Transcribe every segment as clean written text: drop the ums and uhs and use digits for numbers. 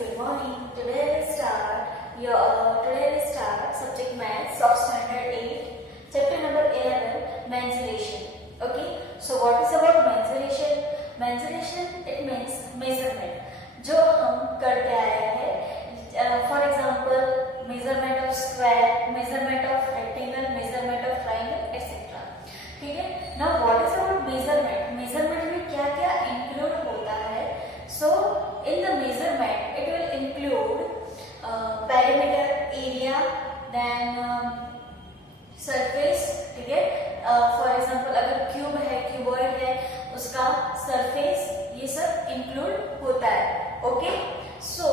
good morning. Today we start subject maths of standard 8, chapter number 11, mensuration. Okay, so what is about mensuration? Mensuration it means measurement. जो हम करते आए हैं, for example, measurement of square, measurement of rectangle, measurement of triangle, etc. ठीक है. Now what is about measurement? Measurement में क्या क्या include होता है? So in the measurement it will include perimeter, area, then surface. ठीक है. For example अगर क्यूब है, क्यूबॉइड है, उसका सरफेस, ये सब इंक्लूड होता है. Okay, so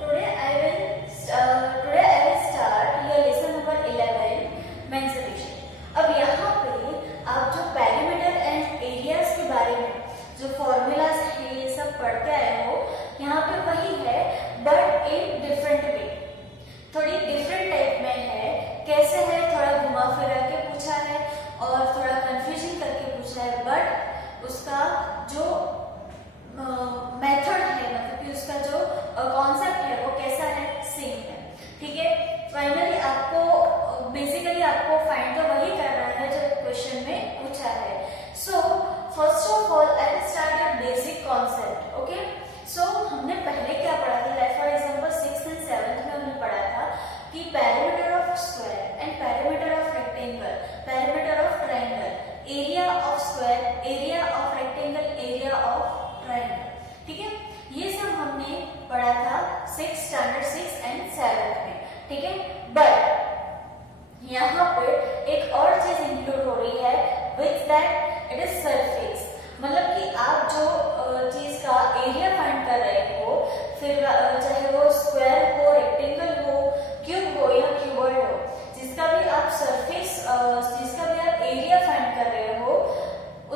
today I will start your lesson number 11 mensuration. अब यहाँ पे आप जो पेरीमीटर एंड एरियाज के बारे में जो फॉर्मूलाज है ये सब पढ़ते आए हो, यहाँ पे वही है बट इन डिफरेंट वे, थोड़ी डिफरेंट टाइप में है. कैसे है, थोड़ा घुमा फिरा के पूछा है और थोड़ा कंफ्यूजन करके पूछा है, बट उसका जो मेथड है, मतलब कि उसका जो कॉन्सेप्ट है वो कैसा है, सेम है. ठीक है. फाइनली आपको बेसिकली आपको फाइंड तो वही करना है जो क्वेश्चन में पूछा है. So first of all I will start your basic concept. Okay, so हमने पहले क्या पढ़ा था, like for example 6th and 7th में हमने पढ़ा था कि perimeter of square and perimeter of rectangle, perimeter of triangle, area of square, area of rectangle, area of triangle. ठीक है, ये सब हमने पढ़ा था स्टैंडर्ड 6 and 7 में. ठीक है, बट यहाँ पे एक और चीज इंक्लूड हो रही है which that it is surface. मतलब कि आप जो चीज का एरिया फाइंड कर रहे हो, फिर चाहे वो स्क्वायर हो, रेक्टेंगल हो, क्यूब हो या क्यूबॉइड हो, जिसका भी आप सरफेस, जिसका भी आप एरिया फाइंड कर रहे हो,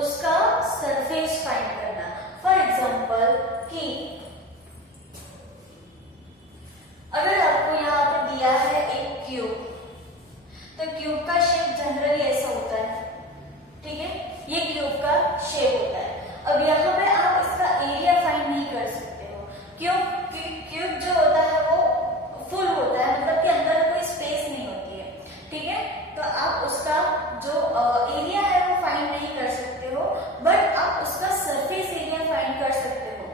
उसका सरफेस फाइंड करना. फॉर एग्जाम्पल कि अगर आपको यहाँ पर दिया है एक क्यूब, तो क्यूब का शेप जनरली ऐसा होता है. ठीक है, ये क्यूब का शेप होता है. अब यहाँ पे आप इसका एरिया फाइंड नहीं कर सकते हो. क्यूब जो होता है वो फुल होता है, मतलब कि अंदर कोई स्पेस नहीं होती है. ठीक है, तो आप उसका जो एरिया है वो फाइंड नहीं कर सकते हो, बट आप उसका सरफेस एरिया फाइंड कर सकते हो.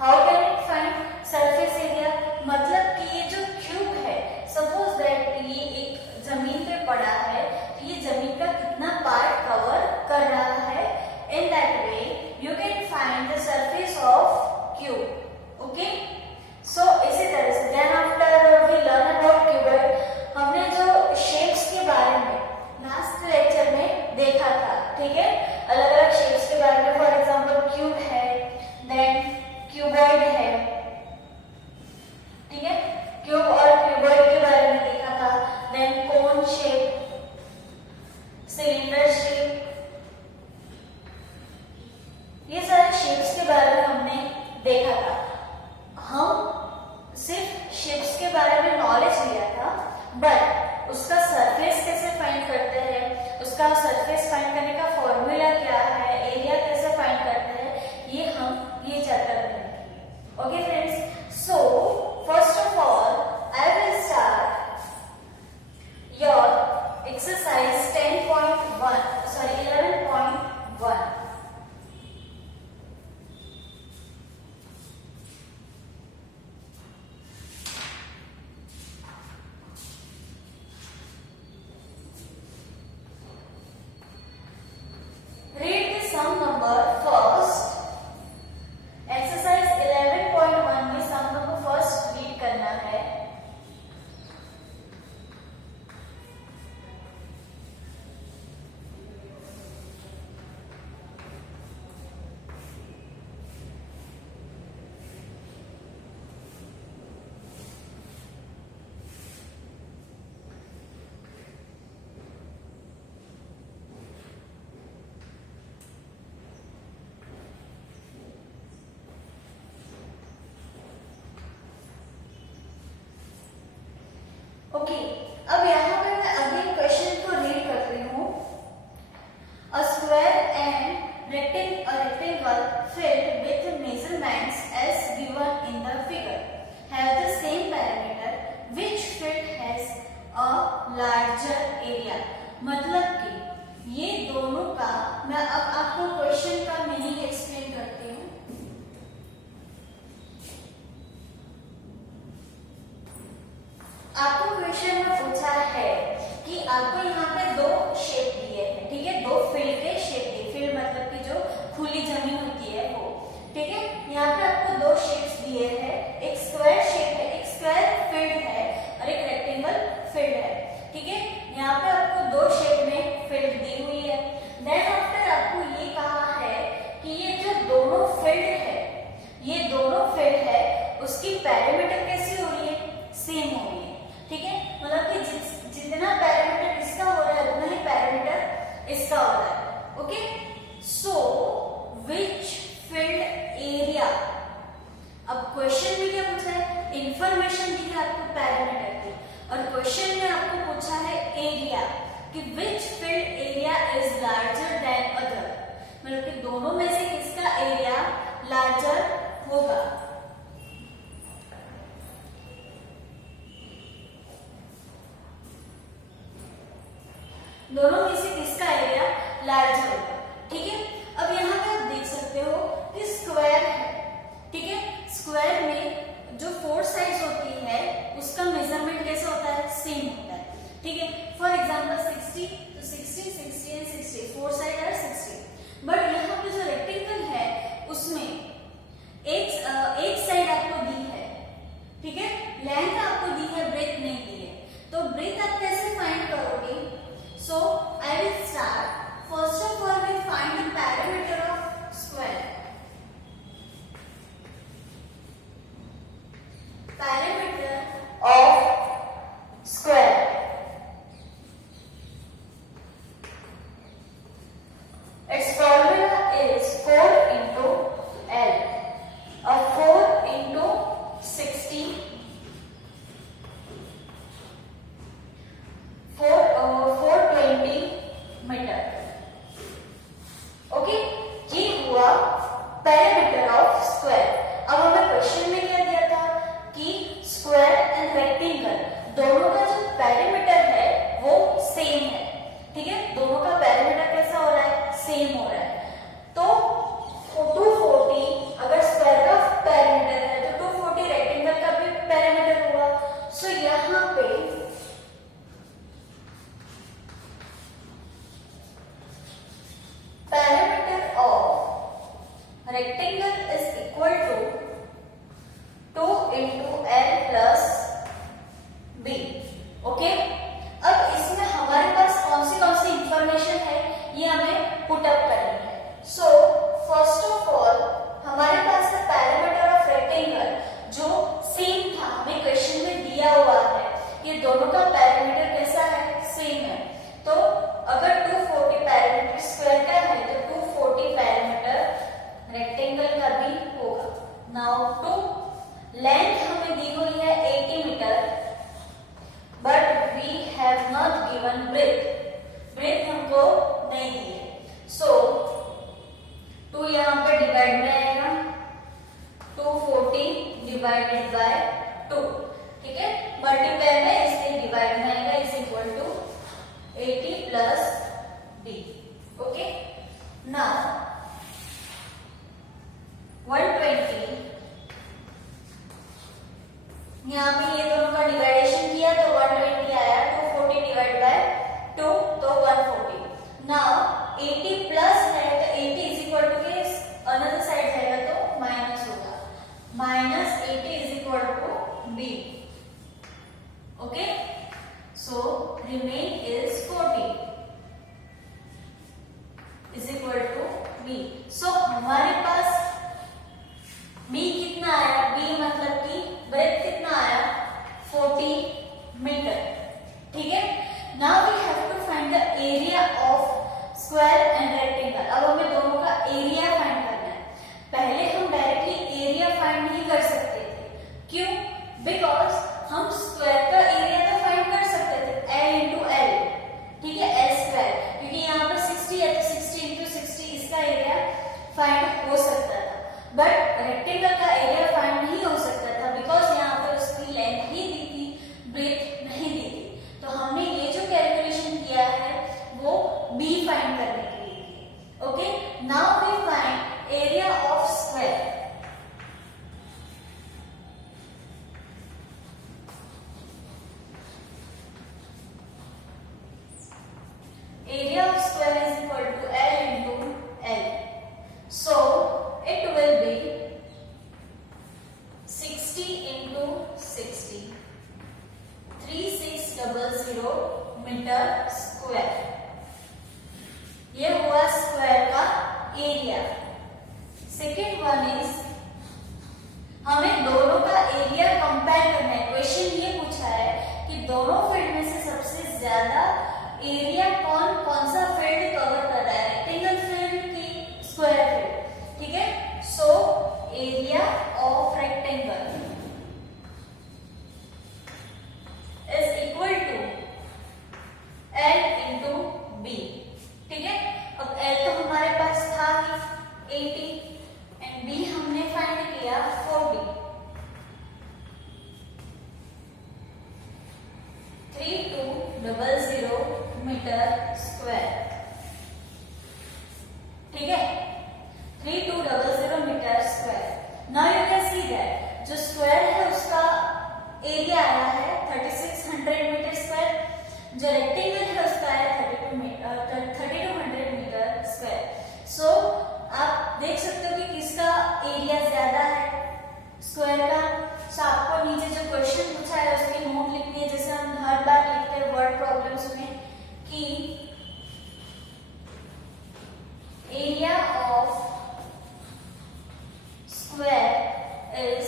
How can it find surface area? मतलब कि ये जो क्यूब है, सपोज दैट ये एक जमीन पे पड़ा है, तो ये जमीन का कितना पार्ट कवर कर रहा है. In that way you can find the surface of cube. Okay, so इसी तरह से then after we learn about cuboid. हमने जो शेप्स के बारे में लास्ट लेक्चर में देखा था. ठीक है, अलग अलग शेप्स के बारे में. फॉर एग्जांपल क्यूब है, देन क्यूबॉइड है. ठीक है, क्यूब और क्यूबॉइड के बारे में देखा था. Then cone shape, cylinder shape, ये सारे शेप्स के बारे में हमने देखा था. हम सिर्फ शेप्स के बारे में नॉलेज लिया था, बट उसका सरफेस कैसे फाइंड करते हैं, उसका सरफेस फाइंड करने का फॉर्मूला क्या है, एरिया कैसे फाइंड करते हैं, ये हम ये चैप्टर में देखेंगे. Okay friends, so first of all I will start your exercise 11.1. Read the sum number first. Exercise 11.1 में सम नंबर फर्स्ट रीड करना है. ओके, अब यहाँ पे मैं अगेन क्वेश्चन को रीड कर रही हूँ. A square and rectangle filled with measurements as given in the figure have the same parameter, which field has a larger area? मतलब कि ये दोनों का, मैं अब आपको क्वेश्चन का मीनिंग एक्सप्लेन करती हूँ। आपको क्वेश्चन में पूछा है कि आपको यहाँ पे दो शेप दिए हैं, ठीक है, दो फील्ड के शेप दिए, फील्ड मतलब कि जो खुली जमीन होती है वो, ठीक है। यहाँ पे आपको दो शेप्स दिए हैं, एक स्क्वायर शेप है, एक स्क्वायर फील्ड है और एक रेक्टेंगल फील्ड है, ठीक है। यहाँ पे आपको दो शेप में फील्ड दी हुई है। देन आफ्टर आपको ये कहा है कि ये जो दोनों फील्ड है, ये दोनों फील्ड है, उसकी पैरामीटर कैसी हो रही है? सेम हो रही है, ठीक है। मतलब कि जितना पैरामीटर इसका हो रहा है उतना ही पैरामीटर इसका हो रहा है, okay. So which field area, अब क्वेश्चन में क्या पूछा है? इंफॉर्मेशन दी है आपको पैरामीटर की, और क्वेश्चन में आपको पूछा है एरिया कि which field area is larger than other, मतलब कि दोनों में से किसका एरिया लार्जर होगा। दोनों में से किसका एरिया लार्जर होगा, ठीक है। अब यहाँ पे आप देख सकते हो कि स्क्वायर है, ठीक है। स्क्वायर में जो फोर साइड्स होती है उसका मेजरमेंट कैसा होता है? सेम होता है, ठीक है। फॉर एग्जांपल 60, तो 60, 60 and 60, four side are 60। But यहाँ पे जो रेक्टेंगल है उसमें एक साइड आपको दी है, ठीक है, लेंथ आपको दी है, ब्रेथ नहीं दी है। तो ब्रेथ आप कैसे फाइंड करोगे? So I will start. First of all, we find the parameter of square. Parameter of square. Its formula is 4 into L. 4 into 60. 420 metre, okay. ये हुआ पैरामीटर ऑफ स्क्वायर। अब हमें क्वेश्चन में क्या दिया था कि स्क्वायर एंड रेक्टेंगल दोनों का जो पैरामीटर है वो सेम है, ठीक है। दोनों का पैरामीटर कैसा हो रहा है? सेम हो रहा है। तो 240 अगर स्क्वायर का पैरामीटर है तो 240 रेक्टेंगल का भी पैरामीटर हुआ। सो यहाँ पे parameter of rectangle is equal to 2 into L plus B, okay. अब इसमें हमारे पास कौन सी इंफॉर्मेशन है ये हमें पुट अप करनी है। सो फर्स्ट ऑफ ऑल हमारे पास है पैरामीटर ऑफ रेक्टेंगल जो सेम था, हमें क्वेश्चन में दिया हुआ है, ये दोनों का पैरामीटर कैसा है? सेम है। तो अगर 240 पैरामीटर स्क्वायर का है तो 240 पैरामीटर रेक्टेंगल का भी होगा। नाउ टू लेंथ हमें दी हुई है 80 metre, but we have not given breadth, breadth हमको नहीं दी है। सो 2 यहाँ पे डिवाइड में आएगा, 240 डिवाइडेड बाय 2, ठीक है। मल्टीप्लाई में इसलिए डिवाइड में आएगा, is equal to 80 plus D, okay. Now 120, यहाँ पे ये दोनों का डिवाइडेशन किया तो 120 आया, 240 डिवाइड बाय 2 तो 140। नाउ 80 प्लस है तो 80 इज इक्वल टू के अनदर साइड जाएगा तो माइनस होगा, minus 80 is equal to B, okay. So remain is 40 is equal to B. So हमारे पास B कितना आया? B मतलब कि ब्रेथ कितना आया? 40 मीटर, ठीक है। Now we have to find the area of square and rectangle. अब हमें दोनों का एरिया फाइंड करना है। पहले हम डायरेक्टली एरिया फाइंड नहीं कर सकते थे, क्यों? बिकॉज हम स्क्वायर का एरिया तो फाइंड कर सकते थे, L इंटू L, ठीक है, L स्क्वायर, क्योंकि यहाँ पर 60 है तो 60 इंटू 60 इसका एरिया फाइंड हो सकता था। बट रेक्टेंगल का एरिया फाइंड नहीं हो सकता था बिकॉज यहाँ पर सेकेंड वन इज हमें दोनों का एरिया कंपेयर करना है। क्वेश्चन ये पूछा है कि दोनों फील्ड में से सबसे ज्यादा एरिया कौन सा फील्ड कवर कर रहा है, रेक्टेंगल फील्ड की स्क्वायर फील्ड, ठीक है। So area of rectangle is equal to L into b, ठीक है। अब L तो हमारे पास था ही 80 एंड B हमने फाइंड किया 40, 3200 मीटर स्क्वायर, ठीक है, 3200 metre square. Now you can see that जो स्क्वायर है उसका एरिया आया है 3600 मीटर स्क्वायर, जो रेक्टेंगल है उसका है 3200 मीटर स्क्वायर। सो आप देख सकते हो कि किसका एरिया ज्यादा है, स्क्वायर का। सो आपको नीचे जो क्वेश्चन पूछा है उसकी नोट लिखनी है, जैसे हम हर बार लिखते हैं वर्ड प्रॉब्लम्स में कि area of square is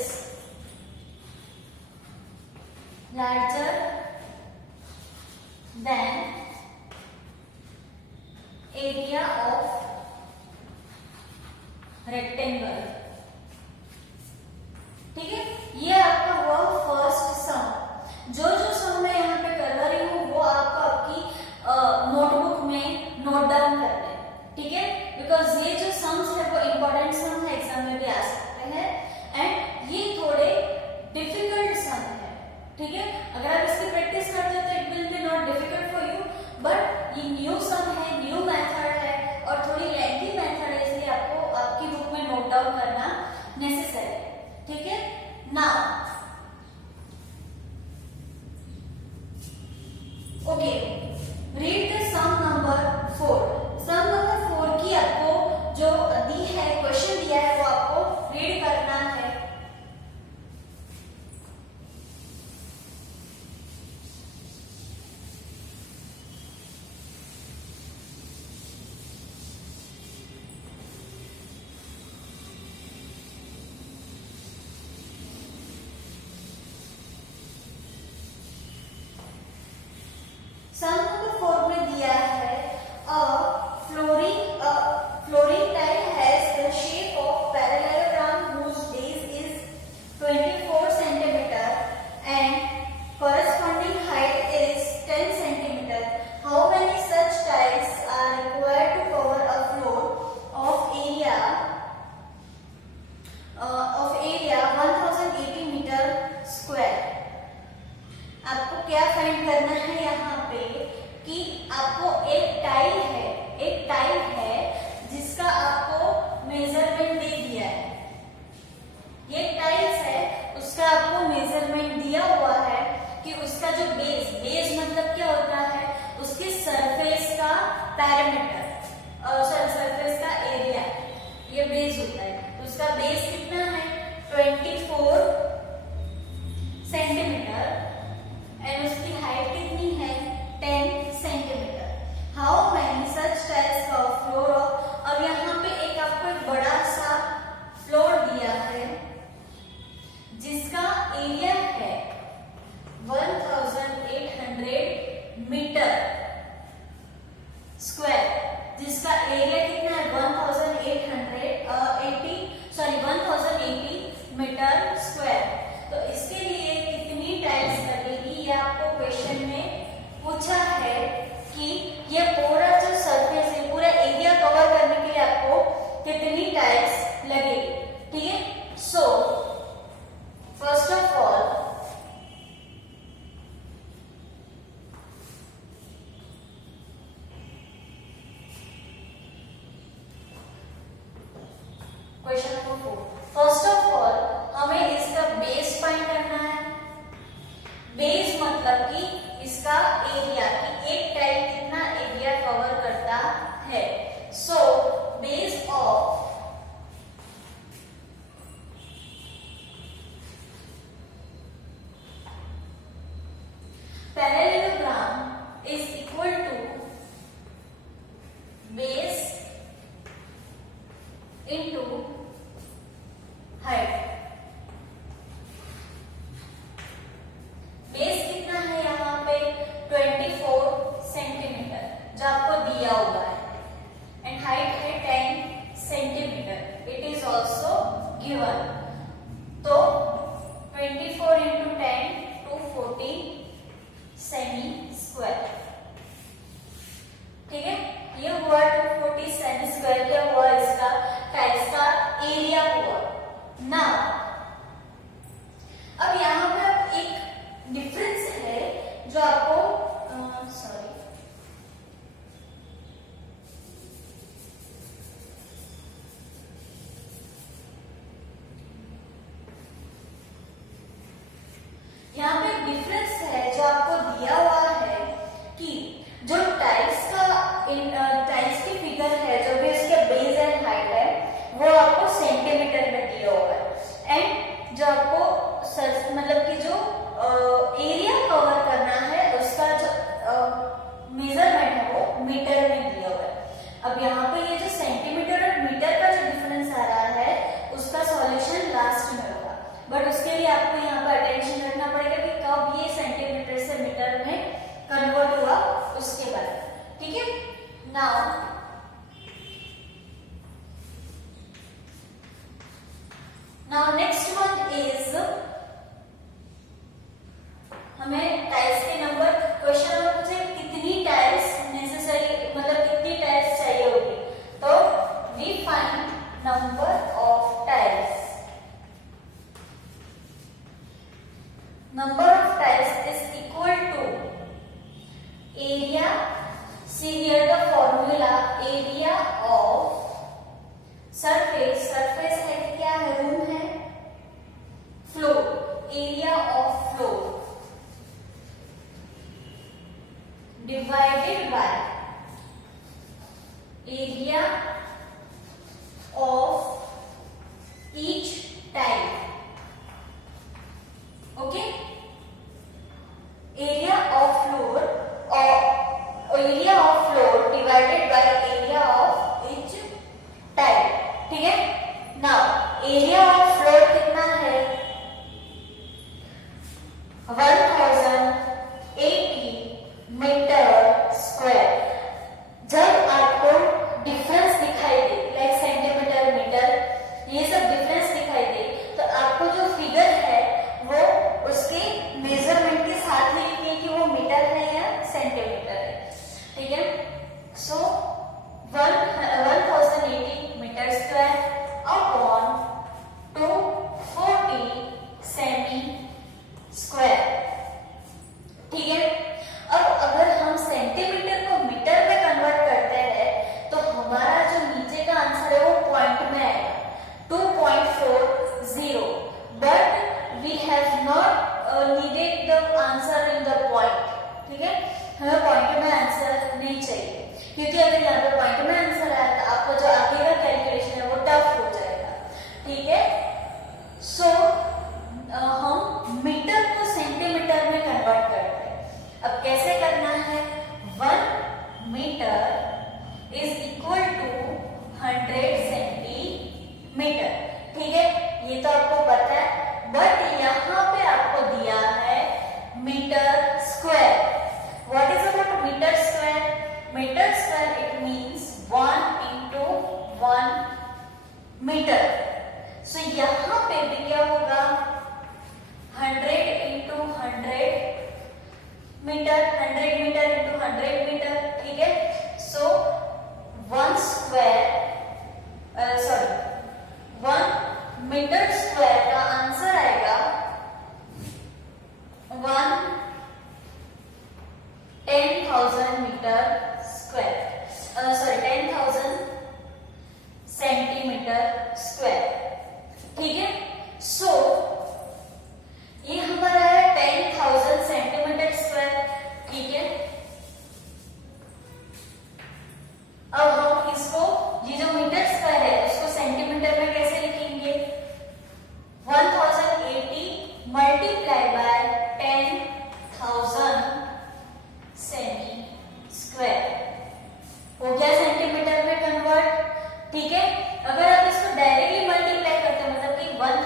larger than area of rectangle, ठीक है। ये आपका हुआ फर्स्ट सम। जो सम मैं यहाँ पे करवा रही हूँ वो आपको आपकी नोटबुक में नोट डाउन करना है, ठीक है, बिकॉज ये जो सम्स है वो इंपॉर्टेंट सम है, एग्जाम में भी आ सकते हैं एंड ये थोड़े डिफिकल्ट सम है, ठीक है। अगर आप इसकी प्रैक्टिस करते हो तो it will be not difficult for you, but ये न्यू सम है, न्यू मेथड है और थोड़ी लेंथी मेथड है, इसलिए आपको आपकी बुक में नोट डाउन करना नेसेसरी है, ठीक है। Now okay, read the sum number 4। Sum number 4 की आपको जो दी है, क्वेश्चन दिया है वो आपको रीड करना है। सम नंबर 4 में दिया है flooring tile has the shape of parallelogram whose base is 24 centimeter and corresponding height is 10 centimeter. How many such tiles are required to cover a floor of area 1080 meter square? आपको क्या find करना है यहाँ पे कि आपको एक tile है जिसका आपको मेजरमेंट दे दिया है, ये टाइल्स है उसका आपको मेजरमेंट दिया हुआ है कि उसका जो बेस मतलब क्या होता है, उसके सरफेस का पैरामीटर और सरफेस का एरिया, ये बेस होता है। तो उसका बेस कितना है 24 सेंटीमीटर एंड उसकी हाइट कितनी है 10 centimetre. How many such tiles का फ्लोर ऑफ, अब यहाँ पे एक आपको एक बड़ा सा फ्लोर दिया है जिसका एरिया है 1800 मीटर स्क्वायर, जिसका एरिया कितना है 1080 मीटर स्क्वायर। तो इसके लिए कितनी टाइल्स लगेगी, ये आपको क्वेश्चन में पूछा है कि ये पूरा जो सरफेस है, पूरा एरिया कवर करने के लिए आपको कितनी टाइल्स लगेगी, ठीक है। So first of all question number 4, first of all हमें इसका बेस फाइंड करना है। बेस मतलब कि इसका एरिया, कि एक टाइल कितना एरिया कवर करता है। So base of parallelogram is equal to base into height. Base कितना है यहाँ पे 24 सेंटीमीटर जो आपको दिया हुआ है, एंड हाइट है 10 centimetre, it is also given. तो 24 इंटू 10 240 सेमी स्क्वायर, ठीक है। ये हुआ 240 सेमी स्क्वायर, क्या हुआ इसका टाइल्स का एरिया हुआ ना। अब यहाँ पे अब एक डिफरेंस है जो आपको सॉरी यहाँ पे डिफरेंस है जो आपको दिया हुआ है कि जो टाइल्स का टाइल्स की फिगर है, जो भी इसके बेस एंड हाइट है, वो आपको सेंटीमीटर में दिया हुआ है, एंड जो आपको मतलब कि जो एरिया कवर करना है उसका जो मेजरमेंट है वो मीटर में दिया हुआ है। अब यहाँ पे ये जो सेंटीमीटर और मीटर का जो डिफरेंस आ रहा है उसका सॉल्यूशन लास्ट में होगा, बट उसके लिए आपको यहाँ पर अटेंशन रखना पड़ेगा कि कब ये सेंटीमीटर से मीटर में कन्वर्ट हुआ उसके बाद, ठीक है। नाउ नेक्स्ट वन इज, हमें टाइल्स के नंबर क्वेश्चन में पूछे कितनी टाइल्स नेसेसरी, मतलब कितनी टाइल्स चाहिए होगी, तो we find number of tiles. Number of tiles is equal to area. See here the formula, area of surface. Surface है क्या है, रूम है, floor, area of floor divided by area of each tile. Okay, area of floor divided by area of each tile, ठीक है। Now area of floor कितना है 1080 metre square. जब आपको डिफरेंस दिखाई दे लाइक सेंटीमीटर मीटर ये सब difference दिखाई दे, तो आपको जो फिगर है वो उसके मेजरमेंट के साथ ही लिखिए कि वो मीटर है या सेंटीमीटर है, ठीक है। सो 1080 मीटर स्क्वायर अपॉन 240 सेमी स्क्वायर, ठीक है। अब अगर हम सेंटीमीटर को मीटर में कन्वर्ट करते हैं तो हमारा जो नीचे का आंसर है वो पॉइंट में आएगा 2.40, but we have not needed the answer in the point, ठीक है। हमें पॉइंट में आंसर नहीं चाहिए, क्योंकि अगर यहाँ पे पॉइंट में आंसर आया तो आपको जो आगे का कैलकुलेशन है वो टफ हो जाएगा, ठीक है। सो हम मीटर को सेंटीमीटर में कन्वर्ट करते हैं। अब कैसे करना है, 1 metre is equal to 100 centimetre, ठीक है। ये तो आपको पता है, बट यहाँ पे आपको दिया है metre square. What is about metre square? Metre square it means 1 into 1 metre. So यहाँ पे भी क्या होगा 100 into 100 metre, 100 metre into 100 metre, ठीक है। सो 1 मीटर स्क्वायर का आंसर आएगा 10,000 मीटर स्क्वायर, 10,000 सेंटीमीटर स्क्वायर, ठीक है। सो ये हमारा है 10,000 सेंटीमीटर स्क्वायर, ठीक है। अब हम इसको ये जो मीटर स्क्वायर है उसको सेंटीमीटर में कैसे लिखेंगे, 1080 मल्टीप्लाई बाय 10,000 सेमी स्क्वायर, हो गया सेंटीमीटर में कन्वर्ट, ठीक है। अगर आप इसको डायरेक्टली मल्टीप्लाई करते हैं, मतलब कि 1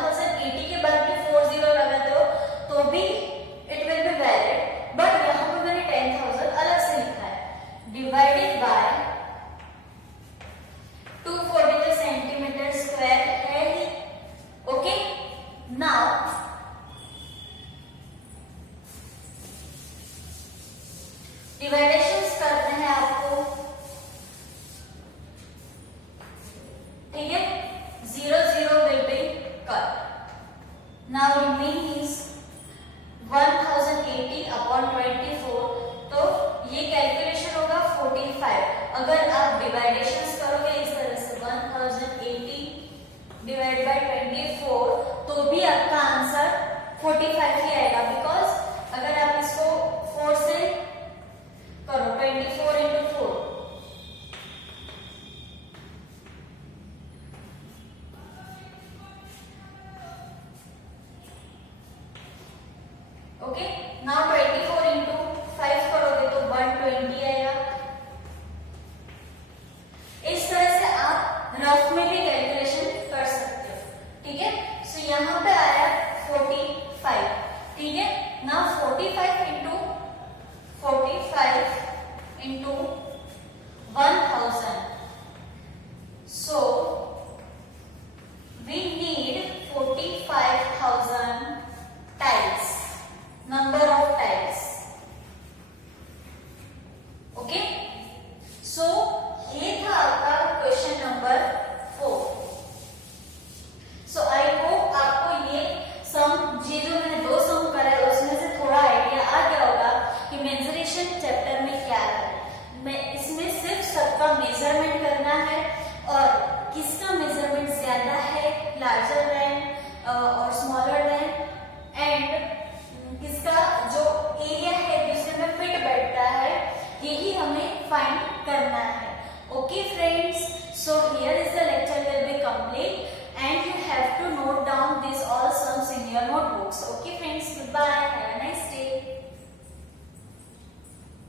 ओके, नाउ 24 इंटू 5 करोगे तो 120 आएगा। इस तरह से आप रफ में भी कैलकुलेशन कर सकते हो, ठीक है। सो यहाँ पे आया 45, ठीक है। Now 45 into 1000, so we need 45,000 tiles, number of tiles, okay। so ये था आपका question number 4। So I hope आपको ये जो मैंने 2 सम कराए उसमें से थोड़ा आइडिया आ गया होगा कि मेंसुरेशन चैप्टर में क्या है। इसमें सिर्फ सबका मेजरमेंट करना है और किसका मेजरमेंट ज्यादा है, लार्जर देन और स्मॉलर देन, एंड किसका जो एरिया है दूसरे में फिट बैठता है, यही हमें फाइंड करना है। Okay friends, so here is the lecture will be complete and you have to note down these all sums in your notebooks. Okay friends, goodbye.